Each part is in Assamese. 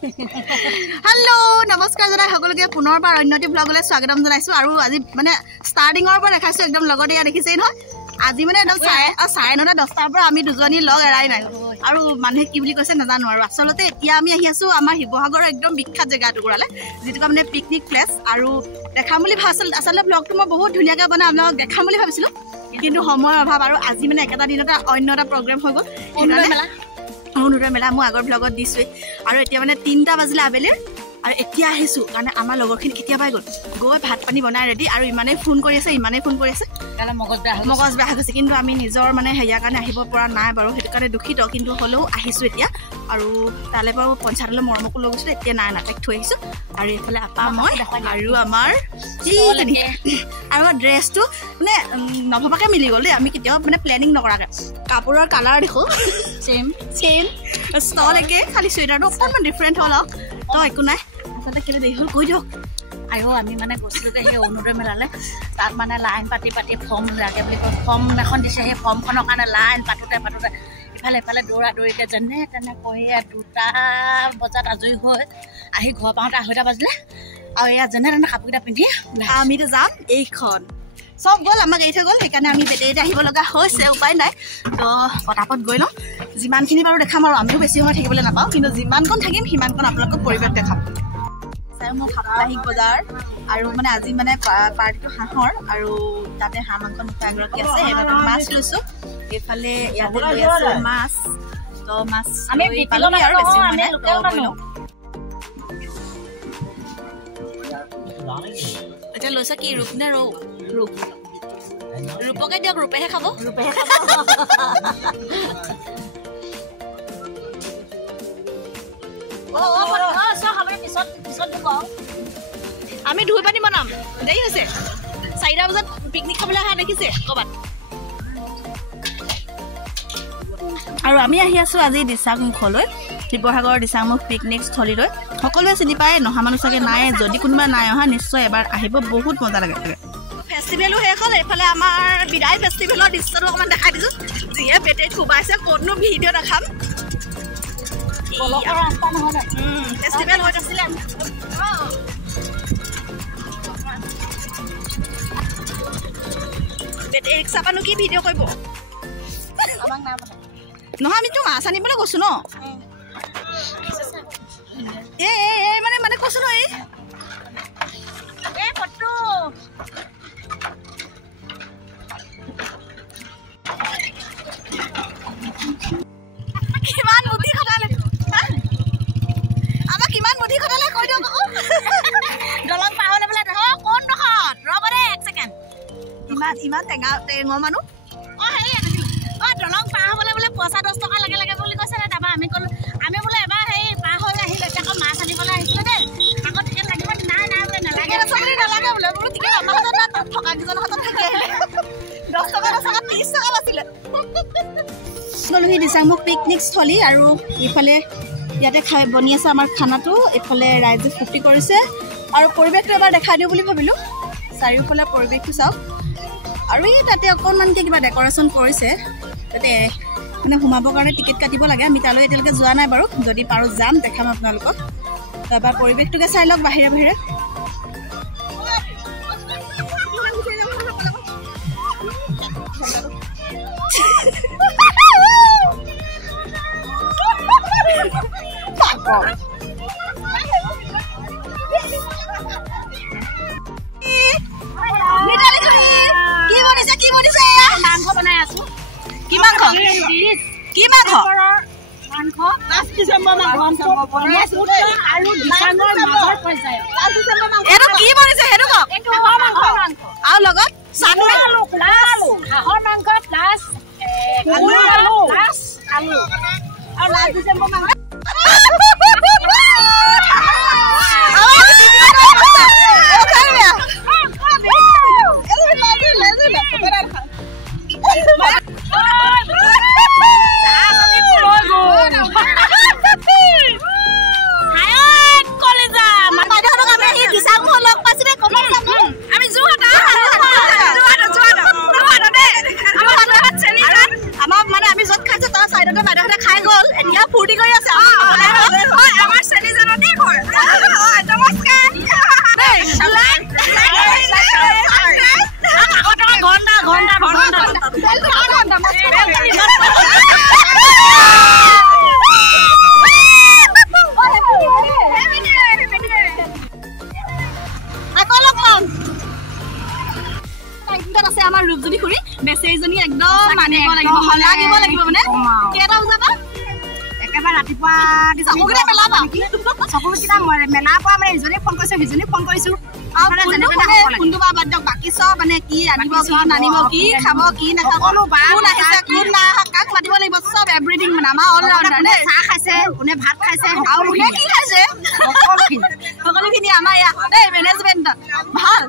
हेलो नमस्कार जनाई सकलोके पुनरबार अन्यटी ब्लगले स्वागतम जनाइছো আৰু আজি মানে ষ্টাৰ্টিংৰ পৰা দেখাইছো একদম লগতে ইয়া দেখিছেই নহয় আজি মানে একদম 9:30 10টাৰ পৰা আমি দুজনী লগ এৰাই নাই আৰু মানুহে কি বুলি কৈছে নাজানো আৰু আসলতে এতিয়া আমি আহি আছো আমাৰ হিবহাগৰৰ একদম বিখ্যাত জেগা টুকুৰালে যেটো মানে পিকনিক প্লেস আৰু দেখাম বুলি ভাবিছিল আসলে ব্লগটো মই বহুত ধুনিয়াকৈ বনাই আপোনাক দেখাম বুলি ভাবিছিলো কিন্তু সময়ৰ অভাৱ আৰু আজি মানে একেটা দিনতে অন্য এটা প্ৰগ্ৰাম হৈ গ'ল অনুৰাধা মেলা মই আগৰ ব্লগত দিছো আৰু এতিয়া মানে 3টা বাজিলে আবেলি আৰু এতিয়া আহিছো কাৰণে আমাৰ লগৰখিনি কেতিয়া পাই গ'ল গৈ ভাত পানী বনাই ৰেডি আৰু ইমানে ফোন কৰি আছে কালা মগজ বেয়া হৈছে কিন্তু আমি নিজৰ মানে হেয়া কাৰণে আহিব পৰা নাই বাৰু হেতু কাৰণে দুখিত কিন্তু হলেও আহিছো এতিয়া আৰু তালে বাৰু পঞ্চায়তলৈ মৰমকো লৈ গৈছো এতিয়া নাই নাটেক থৈ আহিছো আৰু এফালে আপা মই আৰু আমাৰ আৰু ড্ৰেছটো মানে নভবাকে মিলি গ'ল আমি কেতিয়াও মানে প্লেনিং নকৰাকে কাপোৰৰ কালাৰ দেখো সেম ষ্টল একে খালি সুইটাৰটো অকণমান ডিফাৰেণ্ট হ'ল তো একো নাই আচলতে কেলে দেই হ'ল কৈ দিয়ক আয়ো আমি মানে গৈছিলোকে সেই অনুৰাধা মেলালে তাত মানে লাইন পাতি ফৰ্ম লাগে বুলি কয় ফৰ্ম এখন দিছে সেই ফৰ্মখনৰ কাৰণে লাইন পাতোতে ইফালে দৌৰিকে যেনে তেনে কৈ 2টা বজাত আজৰি হৈ আহি ঘৰ পাওঁতে 2:30 বাজিলে আৰু এয়া যেনে তেনে কাপোৰকেইটা পিন্ধি আমিতো যাম এইখন সব গ'ল আমাক এৰি থৈ গ'ল সেইকাৰণে আমি বেটেৰীতে আহিব লগা হৈছে উপায় নাই তো পটাপট গৈ লওঁ যিমানখিনি বাৰু দেখাম আৰু আমিও বেছি সময় থাকিবলৈ নাপাওঁ কিন্তু যিমানকণ থাকিম সিমানকণ আপোনালোকক পৰিৱেশ দেখাম চাই মোৰ সাপ্তাহিক বজাৰ আৰু মানে আজি মানে পাৰ্টিটো হাঁহৰ আৰু তাতে হাঁহ মাংস নোখোৱা এগৰাকী আছে সেইবাবে মাছ লৈছোঁ এইফালে ইয়াতে লৈ আছো মাছ তো মাছ আমি পালোঁ আৰু বেছি সময় নাই তো গৈ লওঁ এতিয়া লৈছা কি ৰূপ নে ৰূপকে দিয়ক ৰূপেহে খাব আমি ধুই পানী বনাম দেৰি হৈছে 4টা বজাত পিকনিক খাবলৈ অহা দেখিছে ক'বাত আৰু আমি আহি আছো আজি দিচাংমুখলৈ শিৱসাগৰৰ দিচাংমুখ পিকনিক স্থলীলৈ সকলোৱে চিনি পায় নহা মানুহ চাগে নাই যদি কোনোবা নাই অহা নিশ্চয় এবাৰ আহিব বহুত মজা লাগে ফেষ্টিভেলো শেষ হ'ল এইফালে আমাৰ বিদায় ফেষ্টিভেলৰ দৃশ্যটো অকণমান দেখাই দিছোঁ যিয়ে বেটেৰীত কোবাইছে ক'তনো ভিডিঅ' দেখাম ফেষ্টিভেল হৈ আছিলে বেটেৰী ৰিক্সা পানো কি ভিডিঅ' কৰিব নহয় আমিতো মাছ আনিবলৈ কৈছো ন মানে কৈছো ন কিমান বুদ্ধি খটালে আমাক কিমান বুদ্ধি খটালে কৈ দিয়ক দলং পাৰ হ'লে বোলে কোন ডোখৰত ৰ'ব দে 1 ছেকেণ্ড ইমান টেঙৰ মানুহ দলং পাৰ হ'বলৈ বোলে পইচা 10 টকা লাগে বুলি কৈছে তাৰপৰা আমি ক'লো আমি বোলে এবাৰ সেই পাৰ হৈ আহিলে এতিয়া আকৌ মাছ আনিবলৈ আহিছিলোঁ দেই আকৌ টিকেট লাগিব নাই বোলে নালাগে বোলে বোলো টিকেট আমাৰ হাতত থকা কেইজনৰ হাতত থাকি আহিলে 10 টকা নচকা 30 টকা বাছিলে গ'লোহি দিচাংমুখ পিকনিক স্থলী আৰু ইফালে ইয়াতে বনি আছে আমাৰ খানাটো এইফালে ৰাইজে ফূৰ্তি কৰিছে আৰু পৰিৱেশটো এবাৰ দেখাই দিওঁ বুলি ভাবিলোঁ চাৰিওফালে পৰিৱেশটো চাওক আৰু এই তাতে অকণমানকৈ কিবা ডেক'ৰেশ্যন কৰিছে তাতে মানে সোমাবৰ কাৰণে টিকেট কাটিব লাগে আমি তালৈ এতিয়ালৈকে যোৱা নাই বাৰু যদি পাৰোঁ যাম দেখাম আপোনালোকক এবাৰ পৰিৱেশটোকে চাই লওক বাহিৰে মাংস বনাই আছো কি মাংস আৰু লগত হাঁহৰ মাংস প্লাছ আলু আৰু লাষ্ট ডিচেম্বৰ মাংস আমাৰ মানে আমি য'ত খাইছো তাৰ চাইডতে বাইদেউহঁতে খাই গ'ল এতিয়া ফূৰ্তি কৰি আছে চকুকেইটা পেলাবা চকুকেইটা মেলাৰ পৰা মানে ইজনী ফোন কৰিছো সিজনী ফোন কৰিছো ফোনটো বা বাদ দিয়ক বাকী চব মানে কি আনিব কি নানিব কি খাব কি নাখাব কোন আহিছে কোন নাই অহা কাক মাতিব লাগিব চব এভৰিথিং মানে আমাৰ অলৰাউণ্ডাৰ দেই চাহ খাইছে কোনে ভাত খাইছে আৰু কোনে কি খাইছে সকলোখিনি আমাৰ ইয়াত দেই মেনেজমেণ্টত ভাল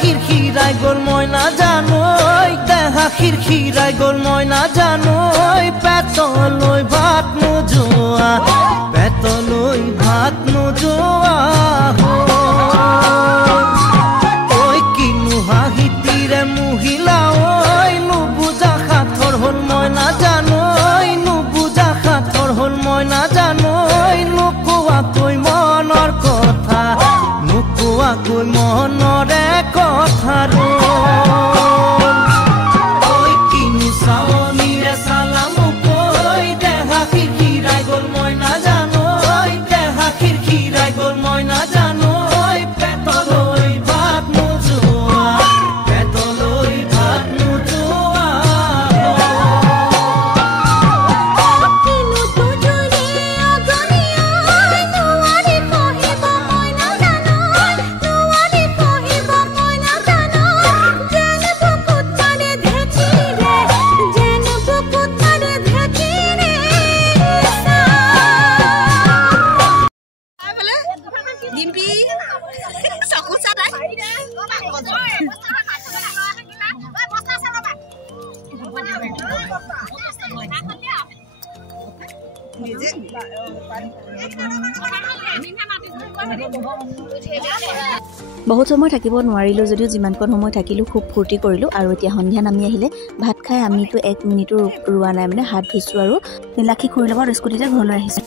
খিৰখিৰাই গ'ল মই নাজানো দেহা খিৰখিৰাই গ'ল মই নাজানো পেটলৈ ভাত নোযোৱা পেটলৈ ভাত নোযোৱা ঐ কিনো হাঁহিতিৰে মহিলা ঐ নুবুজা সাঁথৰ হ'ল মই নাজানো নুবুজা সাঁথৰ হ'ল মই নাজানো নোকোৱাকৈ মনৰ কথা নোকোৱাকৈ মনৰে কথাৰো ঐ কিনো চাৱনীৰে চালামো কৈ দেহা খিৰখিৰাই গ'ল মই নাজানো দেহা খিৰখিৰাই গ'ল মই নাজানো পেটলৈ ভাত নোযোৱা পেটলৈ ভাত নোযোৱা ডিম্পি চকু চাই বহুত সময় থাকিব নোৱাৰিলোঁ যদিও যিমানকণ সময় থাকিলোঁ খুব ফূৰ্তি কৰিলোঁ আৰু এতিয়া সন্ধিয়া নামি আহিলে ভাত খাই আমিতো 1 মিনিটো ৰোৱা নাই মানে হাত ধুইছোঁ আৰু নীলাক্ষী খুৰীৰ লগত স্কুটিতে ঘৰলৈ আহিছোঁ